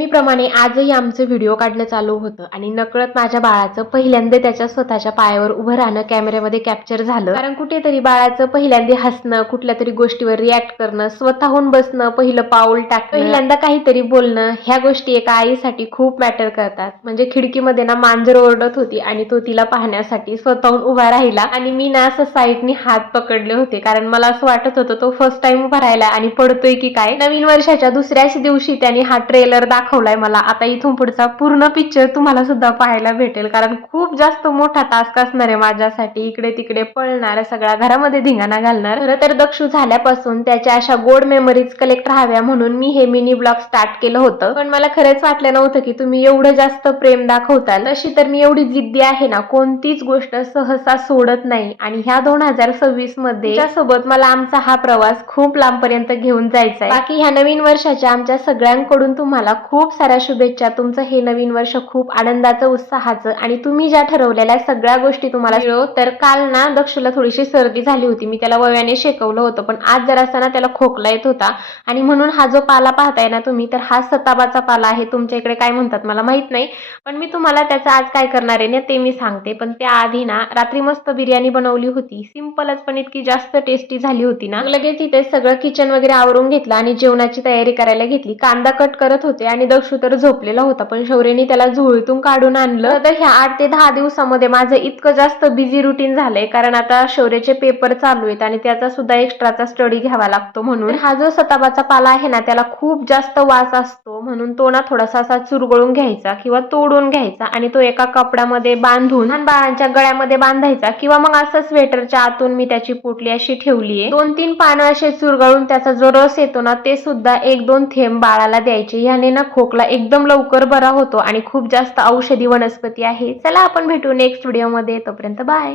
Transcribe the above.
नेहमीप्रमाणे आजही आमचं व्हिडिओ काढणं चालू होतं आणि नकळत माझ्या बाळाचं पहिल्यांदा त्याच्या स्वतःच्या पायावर उभं राहणं कॅमेऱ्यामध्ये कॅप्चर झालं. कारण कुठेतरी बाळाचं पहिल्यांदा हसणं, कुठल्या तरी गोष्टीवर रिॲक्ट करणं, स्वतःहून बसणं, पहिलं पाऊल टाकणं, पहिल्यांदा काहीतरी बोलणं, ह्या गोष्टी एका आईसाठी खूप मॅटर करतात. म्हणजे खिडकीमध्ये ना मांजर ओरडत होती आणि तो तिला पाहण्यासाठी स्वतःहून उभा राहिला आणि मी ना असं साईडनी हात पकडले होते, कारण मला असं वाटत होतं तो फर्स्ट टाइम उभा राहिला आणि पडतोय की काय. नवीन वर्षाच्या दुसऱ्याच दिवशी त्याने हा ट्रेलर दाखवलाय मला. आता इथून पुढचा पूर्ण पिक्चर तुम्हाला सुद्धा पाहायला भेटेल, कारण खूप जास्त मोठा टास्क असणार आहे माझ्यासाठी. इकडे तिकडे पळणार, सगळ्या घरामध्ये धिंगाणा घालणार. खरं तर दक्षू झाल्यापासून त्याच्या अशा गोड मेमरीज कलेक्ट राहाव्या म्हणून मी हे मिनी ब्लॉग स्टार्ट केलं होतं. पण मला खरंच वाटलं नव्हतं की तुम्ही एवढं जास्त प्रेम दाखवताल. तशी तर मी एवढी जिद्दी आहे ना, कोणतीच गोष्ट सहसा सोडत नाही. आणि ह्या 2026 मध्ये त्यासोबत मला आमचा हा प्रवास खूप लांबपर्यंत घेऊन जायचा आहे. बाकी ह्या नवीन वर्षाच्या आमच्या सगळ्यांकडून तुम्हाला खूप साऱ्या शुभेच्छा. तुमचं हे नवीन वर्ष खूप आनंदाचं, उत्साहाचं आणि तुम्ही ज्या ठरवलेल्या सगळ्या गोष्टी तुम्हाला मिळो. तर काल ना दक्षूला थोडीशी सर्दी झाली होती. मी त्याला वव्याने शेकवलं होतं, पण आज जरासा ना त्याला खोकला येत होता आणि म्हणून हा जो पाला पाहताय ना तुम्ही, तर हा सताबाचा पाला आहे. तुमच्या इकडे काय म्हणतात मला माहित नाही, पण मी तुम्हाला त्याचं आज काय करणार आहे ना ते मी सांगते. पण त्याआधी ना रात्री मस्त बिर्याणी बनवली होती, सिंपलच पण इतकी जास्त टेस्टी झाली होती ना. लगेच इथे सगळं किचन वगैरे आवरून घेतलं आणि जेवणाची तयारी करायला घेतली. कांदा कट करत होते आणि दक्षू तर झोपलेला होता, पण शौर्यने त्याला झोळीतून काढून आणलं. तर ह्या 8 ते 10 दिवसामध्ये माझं इतकं जास्त बिझी रुटीन झालंय, कारण आता शौर्याचे पेपर चालू आहेत आणि त्याचा सुद्धा एक्स्ट्राचा स्टडी घ्यावा लागतो. म्हणून हा जो सताबाचा पाला आहे ना, त्याला खूप जास्त वास असतो, म्हणून तो ना थोडासा असा चुरगळून घ्यायचा किंवा तोडून घ्यायचा आणि तो एका कपड्यामध्ये बांधून लहान बाळांच्या गळ्यामध्ये बांधायचा, किंवा मग असं स्वेटरच्या आतून मी त्याची पोटली अशी ठेवलीये. 2-3 पानं असे चुरगळून त्याचा जो रस येतो ना, ते सुद्धा 1-2 थेंब बाळाला द्यायचे. याने ना खोकला एकदम लवकर बरा होतो आणि खूप जास्त औषधी वनस्पती आहे. चला आपण भेटू नेक्स्ट व्हिडिओ मध्ये. तोपर्यंत बाय.